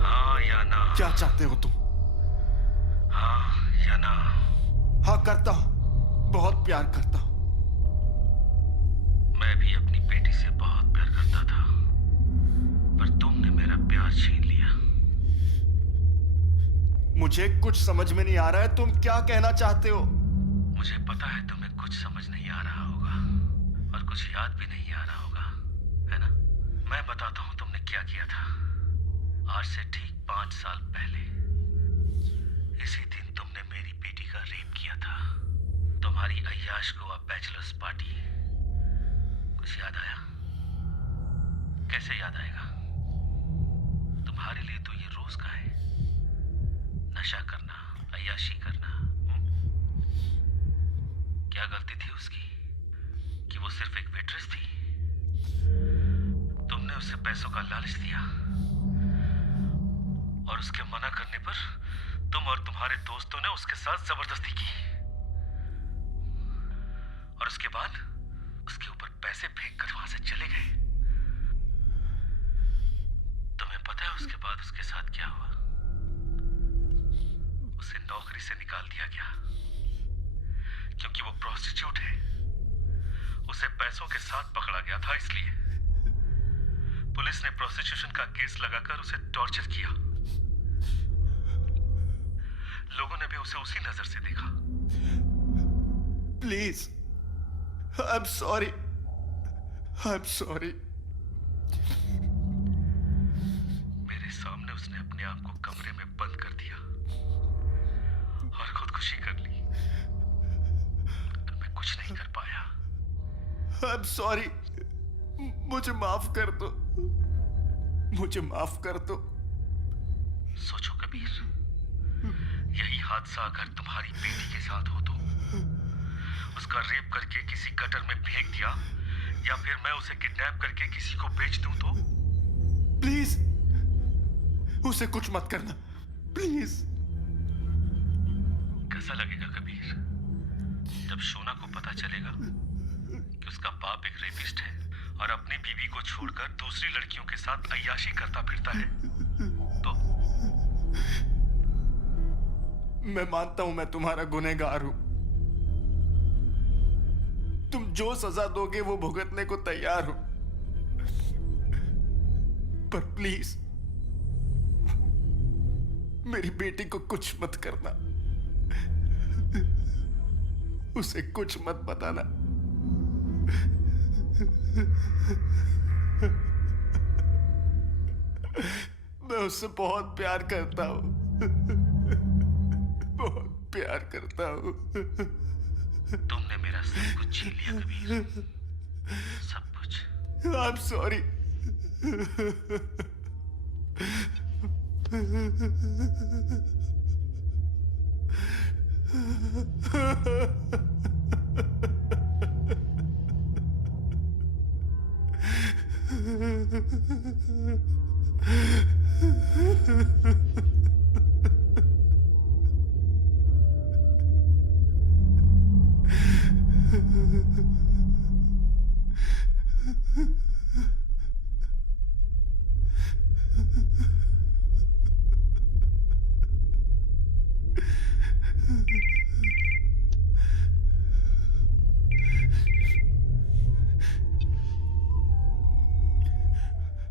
हाँ या ना? क्या चाहते हो तुम? हाँ या ना? हाँ करता हूं, बहुत प्यार करता हूं। मैं भी अपनी बेटी से बहुत प्यार करता था, पर तुमने मेरा प्यार छीन लिया। मुझे कुछ समझ में नहीं आ रहा है, तुम क्या कहना चाहते हो? मुझे पता है तुम्हें कुछ समझ नहीं आ रहा होगा और कुछ याद भी नहीं आ रहा होगा, है ना? मैं बताता हूं तुमने क्या किया था। आज से ठीक 5 साल पहले इसी दिन तुमने मेरी बेटी का रेप किया था। तुम्हारी अय्याश गोवा बैचलर्स पार्टी। कुछ याद आया? कैसे याद आएगा? तुम्हारे लिए तो ये रोज का है, नशा करना, अय्याशी करना। क्या गलती थी उसकी कि वो सिर्फ एक वेट्रेस थी? तुमने उसे पैसों का लालच दिया और उसके मना करने पर तुम और तुम्हारे दोस्तों ने उसके साथ जबरदस्ती की और उसके बाद उसके ऊपर पैसे फेंक कर वहां से चले गए। तुम्हें पता है उसके बाद उसके साथ क्या हुआ? उसे नौकरी से निकाल दिया गया क्योंकि वो प्रोस्टिट्यूट है। उसे पैसों के साथ पकड़ा गया था, इसलिए पुलिस ने प्रोस्टिट्यूशन का केस लगाकर उसे टॉर्चर किया। लोगों ने भी उसे उसी नजर से देखा। Please, I am sorry, I am sorry. मेरे सामने उसने अपने आप को कमरे में बंद कर दिया और खुदकुशी कर ली। मैं कुछ नहीं कर पाया। आई एम सॉरी, मुझे माफ कर दो, मुझे माफ कर दो। सोचो कबीर, यही हादसा अगर तुम्हारी बेटी के साथ हो तो उसका रेप करके किसी गटर में फेंक दिया या फिर मैं उसे किडनैप करके किसी को बेच दूं तो? प्लीज उसे कुछ मत करना, प्लीज। कैसा लगेगा कबीर जब शोना को पता चलेगा कि उसका बाप एक रेपिस्ट है और अपनी बीवी को छोड़कर दूसरी लड़कियों के साथ अय्याशी करता फिरता है? तो मैं मानता हूं मैं तुम्हारा गुनहगार हूं। तुम जो सजा दोगे वो भुगतने को तैयार हो, पर प्लीज मेरी बेटी को कुछ मत करना, उसे कुछ मत बताना। मैं उससे बहुत प्यार करता हूं, बहुत प्यार करता हूं। तुमने मेरा सब कुछ छीन लिया कबीर, सब कुछ। I am sorry.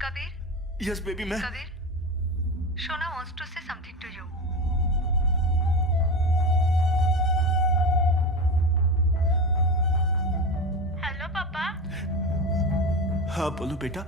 Kabir, yes baby, मैं Kabir, Shona wants to say something to you. Hello पापा। हाँ बोलो बेटा।